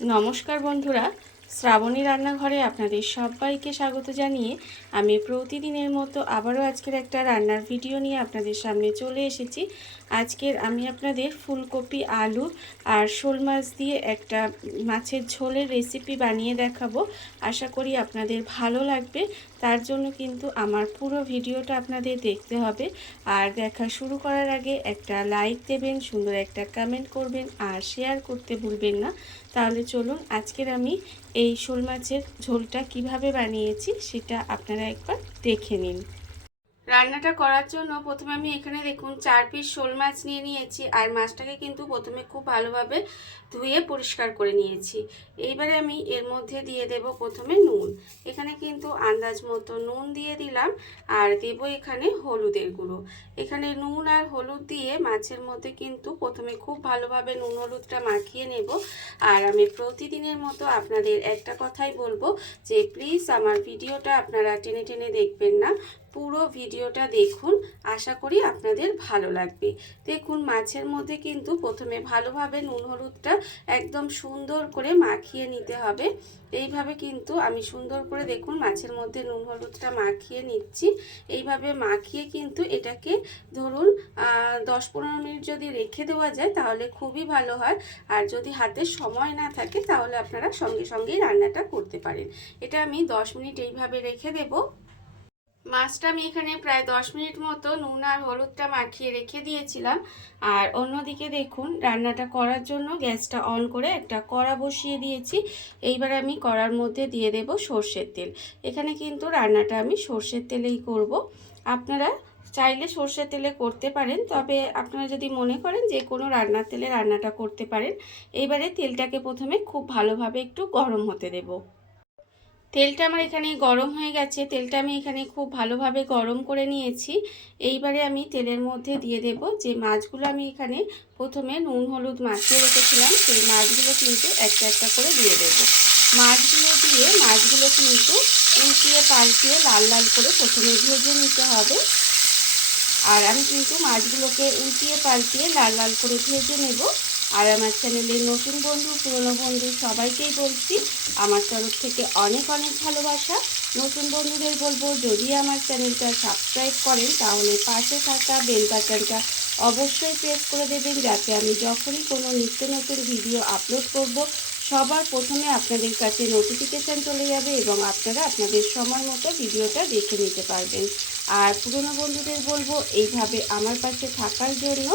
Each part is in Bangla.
নমস্কার বন্ধুরা, শ্রাবণী রান্নাঘরে আপনাদের সবাইকে স্বাগত জানিয়ে আমি প্রতিদিনের মতো আবারও আজকের একটা রান্নার ভিডিও নিয়ে আপনাদের সামনে চলে এসেছি। আজকের আমি আপনাদের ফুলকপি, আলু আর শোল মাছ দিয়ে একটা মাছের ঝোলের রেসিপি বানিয়ে দেখাবো। আশা করি আপনাদের ভালো লাগবে। তার জন্য কিন্তু আমার পুরো ভিডিওটা আপনাদের দেখতে হবে। আর দেখা শুরু করার আগে একটা লাইক দেবেন, সুন্দর একটা কমেন্ট করবেন আর শেয়ার করতে ভুলবেন না। তাহলে চলুন আজকের আমি এই শোল মাছের ঝোলটা কিভাবে বানিয়েছি সেটা আপনারা একবার দেখে নিন। রান্নাটা করার জন্য প্রথমে আমি এখানে দেখুন 4 পিস শোল মাছ নিয়ে নিয়েছি। আর মাছটাকে কিন্তু প্রথমে খুব ভালোভাবে ধুয়ে পরিষ্কার করে নিয়েছি। এইবারে আমি এর মধ্যে দিয়ে দেব প্রথমে নুন। এখানে কিন্তু আন্দাজ মতো নুন দিয়ে দিলাম। আর দেব এখানে হলুদের গুঁড়ো। এখানে নুন আর হলুদ দিয়ে মাছের মধ্যে কিন্তু প্রথমে খুব ভালোভাবে নুন হলুদটা মাখিয়ে নেব। আর আমি প্রতিদিনের মতো আপনাদের একটা কথাই বলবো যে প্লিজ আমার ভিডিওটা আপনারা টেনে টেনে দেখবেন না, পুরো ভিডিওটা দেখুন। আশা করি আপনাদের ভালো লাগবে। দেখুন মাছের মধ্যে কিন্তু প্রথমে ভালোভাবে নুন হলুদটা একদম সুন্দর করে মাখিয়ে নিতে হবে। এইভাবে কিন্তু আমি সুন্দর করে দেখুন মাছের মধ্যে নুন হলুদটা মাখিয়ে নিচ্ছি। এইভাবে মাখিয়ে কিন্তু এটাকে ধরুন 10-15 মিনিট যদি রেখে দেওয়া যায় তাহলে খুবই ভালো হয়। আর যদি হাতে সময় না থাকে তাহলে আপনারা সঙ্গে সঙ্গেই রান্নাটা করতে পারেন। এটা আমি 10 মিনিট এইভাবে রেখে দেবো। মাছটা আমি এখানে প্রায় 10 মিনিট মতো নুন আর হলুদটা মাখিয়ে রেখে দিয়েছিলাম। আর অন্যদিকে দেখুন রান্নাটা করার জন্য গ্যাসটা অন করে একটা কড়া বসিয়ে দিয়েছি। এইবার আমি কড়ার মধ্যে দিয়ে দেব সর্ষের তেল। এখানে কিন্তু রান্নাটা আমি সর্ষের তেলেই করব। আপনারা চাইলে সর্ষের তেলে করতে পারেন, তবে আপনারা যদি মনে করেন যে কোনো রান্নার তেলে রান্নাটা করতে পারেন। এইবারে তেলটাকে প্রথমে খুব ভালোভাবে একটু গরম হতে দেব। তেলটা আমার এখানে গরম হয়ে গেছে। তেলটা আমি এখানে খুব ভালোভাবে গরম করে নিয়েছি। এইবারে আমি তেলের মধ্যে দিয়ে দেব যে মাছগুলো আমি এখানে প্রথমে নুন হলুদ মাখিয়ে রেখেছিলাম, সেই মাছগুলো কিন্তু একটা একটা করে দিয়ে দেব। মাছগুলো কিন্তু উল্টিয়ে পাল্টিয়ে লাল লাল করে প্রথমে ভেজে নিতে হবে। আর আমি কিন্তু মাছগুলোকে উল্টিয়ে পাল্টিয়ে লাল লাল করে ভেজে নেব। আর আমার চ্যানেলের নতুন বন্ধু, পুরনো বন্ধু সবাইকেই বলছি আমার তরফ থেকে অনেক অনেক ভালোবাসা। নতুন বন্ধুদের বলবো যদি আমার চ্যানেলটা সাবস্ক্রাইব করেন তাহলে পাশে থাকা বেল বাটনটা অবশ্যই প্রেস করে দেবেন, যাতে আমি যখনই কোনো নিত্য নতুন ভিডিও আপলোড করব সবার প্রথমে আপনাদের কাছে নোটিফিকেশান চলে যাবে এবং আপনারা আপনাদের সময় মতো ভিডিওটা দেখে নিতে পারবেন। আর পুরনো বন্ধুদের বলবো এইভাবে আমার পাশে থাকার জন্য,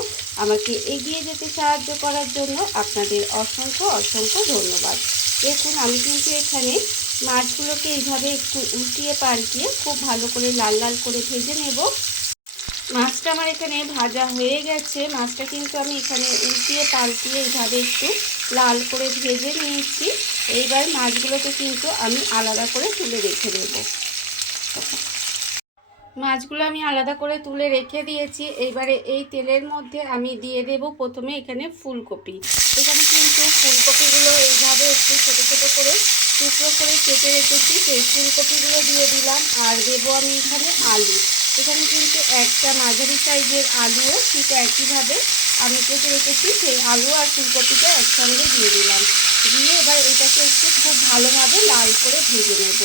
আমাকে এগিয়ে যেতে সাহায্য করার জন্য আপনাদের অসংখ্য অসংখ্য ধন্যবাদ। দেখুন আমি কিন্তু এখানে মাছগুলোকে এইভাবে একটু উল্টিয়ে পাল্টিয়ে খুব ভালো করে লাল লাল করে ভেজে নেব। মাছটা আমার এখানে ভাজা হয়ে গেছে। মাছটা কিন্তু আমি এখানে উল্টিয়ে পাল্টিয়ে এইভাবে একটু লাল করে ভেজে নিয়েছি। এইবার মাছগুলোকে কিন্তু আমি আলাদা করে তুলে রেখে দেবো। মাছগুলো আমি আলাদা করে তুলে রেখে দিয়েছি। এইবারে এই তেলের মধ্যে আমি দিয়ে দেব প্রথমে এখানে ফুলকপি। এখানে কিন্তু ফুলকপিগুলো এইভাবে একটু ছোটো ছোটো করে টুকরো করে কেটে রেখেছি, সেই ফুলকপিগুলো দিয়ে দিলাম। আর দেবো আমি এখানে আলু। এখানে কিন্তু একটা মাঝারি সাইজের আলুও ঠিক একইভাবে আমি কেটে রেখেছি, সেই আলু আর ফুলকপিটা একসঙ্গে দিয়ে দিলাম। দিয়ে এবার এটাকে একটু খুব ভালোভাবে লাল করে ভেজে নেব।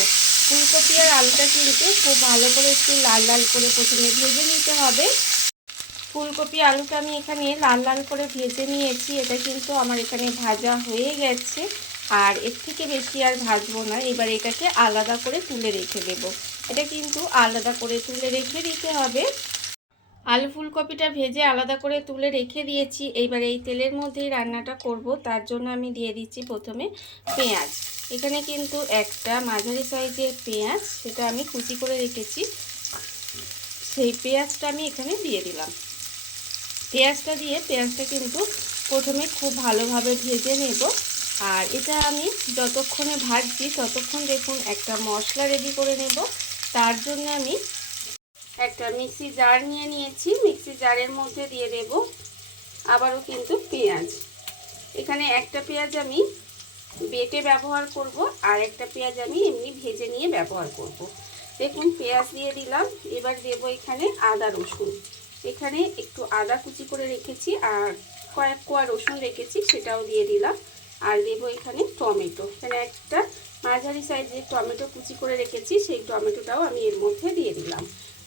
ফুলকপি আর আলুটা কিন্তু খুব ভালো করে একটু লাল লাল করে প্রথমে ভেজে নিতে হবে। ফুলকপি আলুটা আমি এখানে লাল লাল করে ভেজে নিয়েছি। এটা কিন্তু আমার এখানে ভাজা হয়ে গেছে। আর এর থেকে বেশি আর ভাজবো না। এবার এটাকে আলাদা করে তুলে রেখে দেব। এটা কিন্তু আলাদা করে তুলে রেখে দিতে হবে। আলু ফুলকপিটা ভেজে আলাদা করে তুলে রেখে দিয়েছি। এইবার এই তেলের মধ্যেই রান্নাটা করব। তার জন্য আমি দিয়ে দিচ্ছি প্রথমে পেঁয়াজ। এখানে কিন্তু একটা মাঝারি সাইজের পেঁয়াজ, সেটা আমি কুচি করে রেখেছি, সেই পেঁয়াজটা আমি এখানে দিয়ে দিলাম। পেঁয়াজটা কিন্তু প্রথমে খুব ভালোভাবে ভেজে নেব। আর এটা আমি যতক্ষণে ভাজছি ততক্ষণ দেখুন একটা মশলা রেডি করে নেব। তার জন্য আমি একটা মিক্সি জার নিয়ে নিয়েছি। মিক্সি জারের মধ্যে দিয়ে দেব আবারও কিন্তু পেঁয়াজ। এখানে একটা পেঁয়াজ আমি বেটে ব্যবহার করব, আর একটা পেঁয়াজ আমি এমনি ভেজে নিয়ে ব্যবহার করব। দেখুন পেঁয়াজ দিয়ে দিলাম। এবার দেব এখানে আদা রসুন। এখানে একটু আদা কুচি করে রেখেছি আর কয়েক কোয়া রসুন রেখেছি, সেটাও দিয়ে দিলাম। আর দেবো এখানে টমেটো। এখানে একটা মাঝারি সাইজের টমেটো কুচি করে রেখেছি, সেই টমেটোটাও আমি এর মধ্যে দিয়ে দিলাম।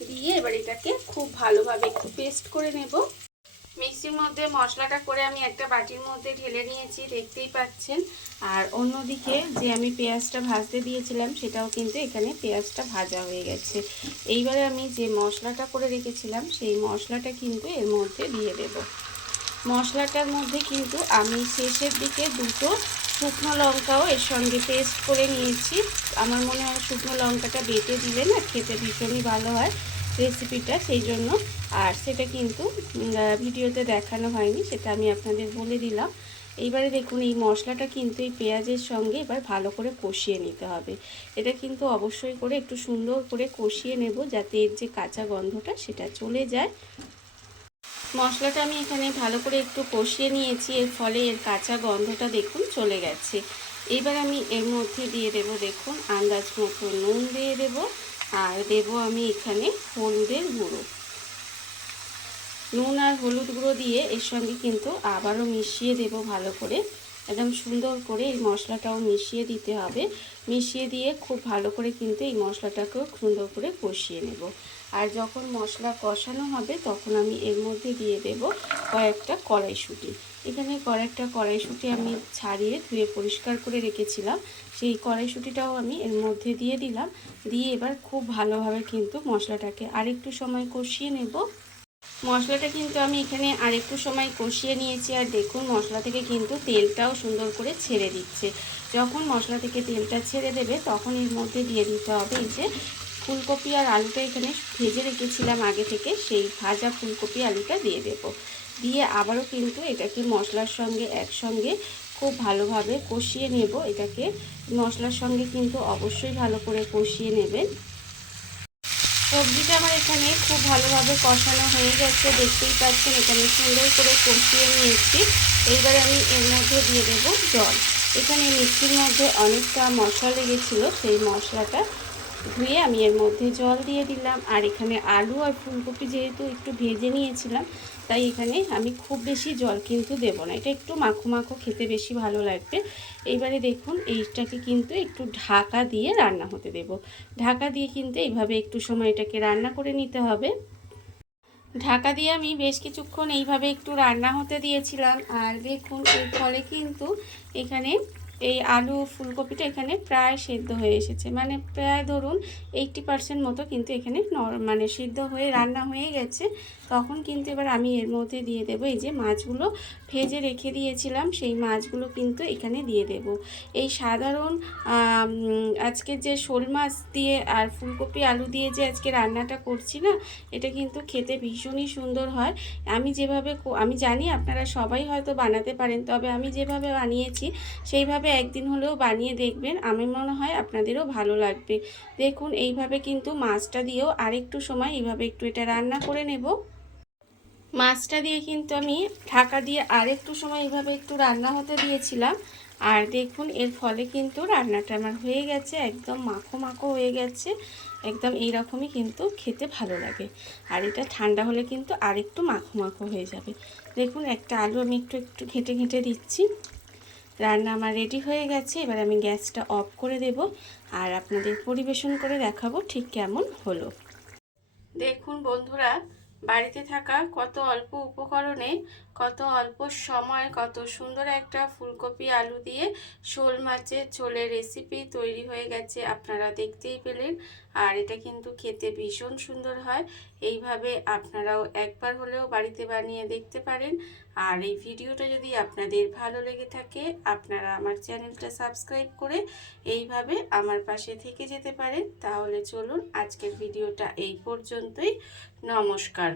দিয়ে এবার এটাকে খুব ভালোভাবে একটু পেস্ট করে নেব। মিক্সির মধ্যে মশলাটা করে আমি একটা বাটির মধ্যে ঢেলে নিয়েছি, দেখতেই পাচ্ছেন। আর অন্যদিকে যে আমি পেঁয়াজটা ভাজতে দিয়েছিলাম সেটাও কিন্তু এখানে পেঁয়াজটা ভাজা হয়ে গেছে। এইবারে আমি যে মশলাটা করে রেখেছিলাম সেই মশলাটা কিন্তু এর মধ্যে দিয়ে দেব। মশলাটার মধ্যে কিন্তু আমি শেষের দিকে দুটো শুকনো লঙ্কাও এর সঙ্গে পেস্ট করে নিয়েছি। আমার মনে হয় শুকনো লঙ্কাটা বেটে দিলে না খেতে ভীষণই ভালো হয় রেসিপিটা, সেই জন্য। আর সেটা কিন্তু ভিডিওতে দেখানো হয়নি, সেটা আমি আপনাদের বলে দিলাম। এইবারে দেখুন এই মশলাটা কিন্তু এই পেঁয়াজের সঙ্গে এবার ভালো করে কষিয়ে নিতে হবে। এটা কিন্তু অবশ্যই করে একটু সুন্দর করে কষিয়ে নেব, যাতে এর যে কাঁচা গন্ধটা সেটা চলে যায়। মশলাটা আমি এখানে ভালো করে একটু কষিয়ে নিয়েছি, এর ফলে এর কাঁচা গন্ধটা দেখুন চলে গেছে। এবার আমি এর মধ্যে দিয়ে দেব, দেখুন আন্দাজ মতো নুন দিয়ে দেব, আর দেব আমি এখানে হলুদের গুঁড়ো। নুন আর হলুদ গুঁড়ো দিয়ে এর সঙ্গে কিন্তু আবারও মিশিয়ে দেব ভালো করে, একদম সুন্দর করে এই মশলাটাও মিশিয়ে দিতে হবে। মিশিয়ে দিয়ে খুব ভালো করে কিন্তু এই মশলাটাকেও সুন্দর করে কষিয়ে নেব। আর যখন মশলা কষানো হবে তখন আমি এর মধ্যে দিয়ে দেব কয়েকটা কড়াইশুঁটি। এখানে কয়েকটা কড়াইশুঁটি আমি ছাড়িয়ে ধুয়ে পরিষ্কার করে রেখেছিলাম, সেই কড়াইশুঁটিটাও আমি এর মধ্যে দিয়ে দিলাম। দিয়ে এবার খুব ভালোভাবে কিন্তু মশলাটাকে আরেকটু সময় কষিয়ে নেব। মশলাটা কিন্তু আমি এখানে আরেকটু সময় কষিয়ে নিয়েছি, আর দেখুন মশলা থেকে কিন্তু তেলটাও সুন্দর করে ছেড়ে দিচ্ছে। যখন মশলা থেকে তেলটা ছেড়ে দেবে তখন এর মধ্যে দিয়ে দিতে হবে এই যে ফুলকপি আর আলুটা এখানে ভেজে রেখেছিলাম আগে থেকে, সেই ভাজা ফুলকপি আলুটা দিয়ে দেব। দিয়ে আবারও কিন্তু এটাকে মশলার সঙ্গে একসঙ্গে খুব ভালোভাবে কষিয়ে নেব। এটাকে মশলার সঙ্গে কিন্তু অবশ্যই ভালো করে কষিয়ে নেবেন। সবজিটা আমার এখানে খুব ভালোভাবে কষানো হয়ে গেছে, দেখতেই পাচ্ছেন এখানে সুন্দর করে কষিয়ে নিয়েছি। এইবার আমি এর মধ্যে দিয়ে দেব জল। এখানে মিক্সির মধ্যে অনেকটা মশলা লেগেছিলো, সেই মশলাটা ধুয়ে আমি এর মধ্যে জল দিয়ে দিলাম। আর এখানে আলু আর ফুলকপি যেহেতু একটু ভেজে নিয়েছিলাম, তাই এখানে আমি খুব বেশি জল কিন্তু দেব না, এটা একটু মাখো মাখো খেতে বেশি ভালো লাগবে। এইবারে দেখুন এইটাকে কিন্তু একটু ঢাকা দিয়ে রান্না হতে দেব। ঢাকা দিয়ে কিন্তু এইভাবে একটু সময় এটাকে রান্না করে নিতে হবে। ঢাকা দিয়ে আমি বেশ কিছুক্ষণ এইভাবে একটু রান্না হতে দিয়েছিলাম। আর দেখুন এর ফলে কিন্তু এখানে এই আলু ফুলকপিটা এখানে প্রায় সেদ্ধ হয়ে এসেছে, মানে প্রায় ধরুন 80% মতো কিন্তু এখানে মানে সিদ্ধ হয়ে রান্না হয়ে গেছে। তখন কিন্তু এবার আমি এর মধ্যে দিয়ে দেব এই যে মাছগুলো ভেজে রেখে দিয়েছিলাম, সেই মাছগুলো কিন্তু এখানে দিয়ে দেব। এই সাধারণ আজকে যে শোল মাছ দিয়ে আর ফুলকপি আলু দিয়ে যে আজকে রান্নাটা করছি না, এটা কিন্তু খেতে ভীষণই সুন্দর হয়। আমি জানি আপনারা সবাই হয়তো বানাতে পারেন, তবে আমি যেভাবে বানিয়েছি সেইভাবে একদিন হলেও বানিয়ে দেখবেন, আমি মনে হয় আপনাদেরও ভালো লাগবে। দেখুন এইভাবে কিন্তু মাছটা দিয়েও আরেকটু সময় এইভাবে একটু এটা রান্না করে নেব। মাছটা দিয়ে কিন্তু আমি ঢাকা দিয়ে আরেকটু সময় এইভাবে একটু রান্না হতে দিয়েছিলাম। আর দেখুন এর ফলে কিন্তু রান্নাটা আমার হয়ে গেছে, একদম মাখো মাখো হয়ে গেছে, একদম এইরকমই কিন্তু খেতে ভালো লাগে। আর এটা ঠান্ডা হলে কিন্তু আরেকটু মাখো মাখো হয়ে যাবে। দেখুন একটা আলু আমি একটু একটু ঘেঁটে ঘেঁটে দিচ্ছি। রান্না আমার রেডি হয়ে গেছে, এবার আমি গ্যাসটা অফ করে দেব আর আপনাদের পরিবেশন করে দেখাবো ঠিক কেমন হলো। দেখুন বন্ধুরা, বাড়িতে থাকা কত অল্প উপকরণে কত অল্প সময় কত সুন্দর একটা ফুলকপি আলু দিয়ে শোল মাছের ঝোলের রেসিপি তৈরি হয়ে গেছে, আপনারা দেখতেই পেলেন। আর এটা কিন্তু খেতে ভীষণ সুন্দর হয়। এইভাবে আপনারাও একবার হলেও বাড়িতে বানিয়ে দেখতে পারেন। আর এই ভিডিওটা যদি আপনাদের ভালো লেগে থাকে, আপনারা আমার চ্যানেলটা সাবস্ক্রাইব করে এইভাবে আমার পাশে থেকে যেতে পারেন। তাহলে চলুন আজকের ভিডিওটা এই পর্যন্তই। নমস্কার।